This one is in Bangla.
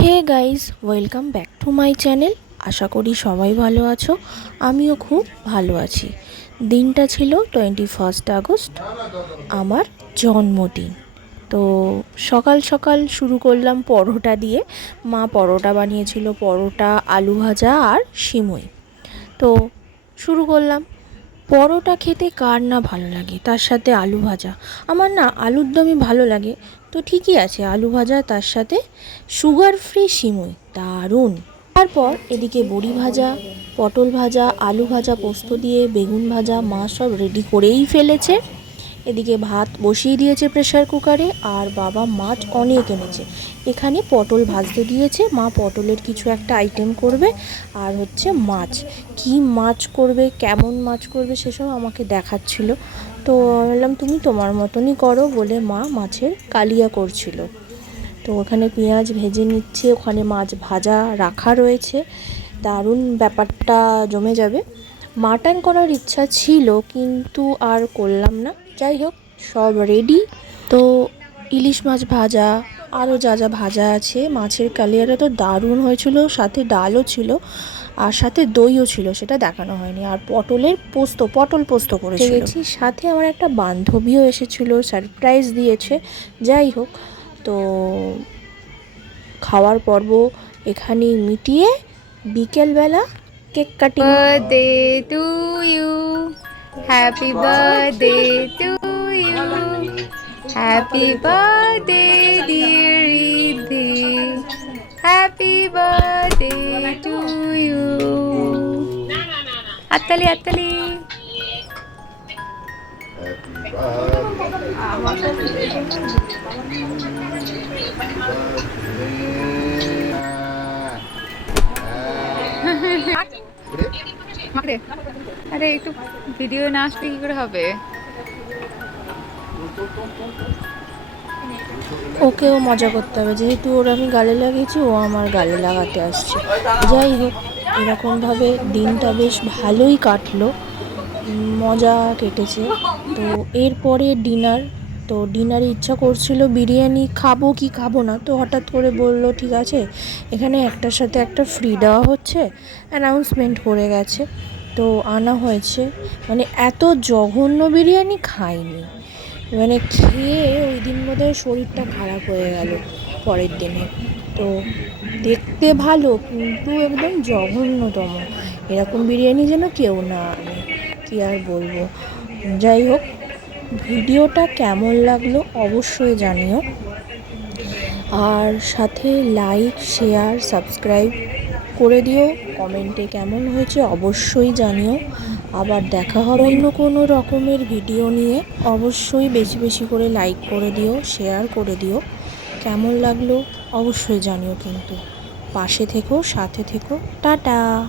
Hey guys welcome back to my channel আশা করি সবাই ভালো আছো, আমিও খুব ভালো আছি। দিনটা ছিল টোয়েন্টি ফার্স্ট আগস্ট, আমার জন্মদিন। তো সকাল সকাল শুরু করলাম পরোটা দিয়ে। মা পরোটা বানিয়েছিল, পরোটা, আলু ভাজা আর সিমই। তো শুরু করলাম। পরোটা খেতে কার না ভালো লাগে? তার সাথে আলু ভাজা। আমার না আলুর দমই ভালো লাগে। তো ঠিকই আছে, আলু ভাজা, তার সাথে সুগার ফ্রি সিমুই। দারুণ। তারপর এদিকে বড়ি ভাজা, পটল ভাজা, আলু ভাজা, পোস্ত দিয়ে বেগুন ভাজা, মা সব রেডি করেই ফেলেছে। এদিকে ভাত বসিয়ে দিয়েছে প্রেসার কুকারে আর বাবা মাছ অনেক এনেছে। এখানে পটল ভাজতে দিয়েছে, মা পটলের কিছু একটা আইটেম করবে, আর হচ্ছে মাছ। কি মাছ করবে, কেমন মাছ করবে সেসব আমাকে দেখাচ্ছিল। তো বললাম, তুমি তোমার মতনই করো, বলে মা মাছের কালিয়া করছিল। তো ওখানে পেঁয়াজ ভেজে নিচ্ছে, ওখানে মাছ ভাজা রাখা রয়েছে। দারুণ ব্যাপারটা জমে যাবে। মাটন করার ইচ্ছা ছিল, কিন্তু আর করলাম না। যাই হোক সব রেডি তো ইলিশ মাছ ভাজা আরও যা যা ভাজা আছে মাছের কালিয়াটা তো দারুণ হয়েছিল সাথে ডালও ছিল আর সাথে দইও ছিল সেটা দেখানো হয়নি। আর পটলের পোস্ত পটল পোস্ত করেছি গেছি সাথে আমার একটা বান্ধবীও এসেছিল সারপ্রাইজ দিয়েছে। যাই হোক তো খাওয়ার পর্ব এখানেই মিটিয়ে বিকেলবেলা cake cutting birthday to Happy birthday to you. Happy birthday, dear Riddhi. Happy birthday to you. হাততালি হাততালি মাকে দে। আরে, একটু ভিডিও না আসলে কি করে হবে? ওকেও মজা করতে হবে। যেহেতু ওর আমি গালে লাগিয়েছি, ও আমার গালে লাগাতে আসছে। যাই হোক, এরকমভাবে দিনটা বেশ ভালোই কাটলো। মজা কেটেছে। তো এরপরে ডিনার তো ডিনারে ইচ্ছা করছিল বিরিয়ানি, খাব কি খাব না, তো হঠাৎ করে বলল, ঠিক আছে, এখানে একটার সাথে একটা ফ্রি দেওয়া হচ্ছে অ্যানাউন্সমেন্ট করে গেছে। তো আনা হয়েছে। মানে এত জঘন্য বিরিয়ানি খাইনি। মানে খেয়ে ওই দিন বোধহয় শরীরটা খারাপ হয়ে গেল পরের দিনে। তো দেখতে ভালো, কিন্তু একদম জঘন্যতম। এরকম বিরিয়ানি যেন কেউ না আনে, কী আর বলব। যাই হোক ভিডিওটা কেমন লাগল অবশ্যই জানিও। আর সাথে লাইক শেয়ার সাবস্ক্রাইব করে দিও। কমেন্টে কেমন হয়েছে অবশ্যই জানিও। আবার দেখা হবে অন্য কোনো রকমের ভিডিও নিয়ে। অবশ্যই বেশি বেশি করে লাইক করে দিও শেয়ার করে দিও। কেমন লাগল অবশ্যই জানিও কিন্তু। পাশে থেকো, সাথে থেকো। টাটা!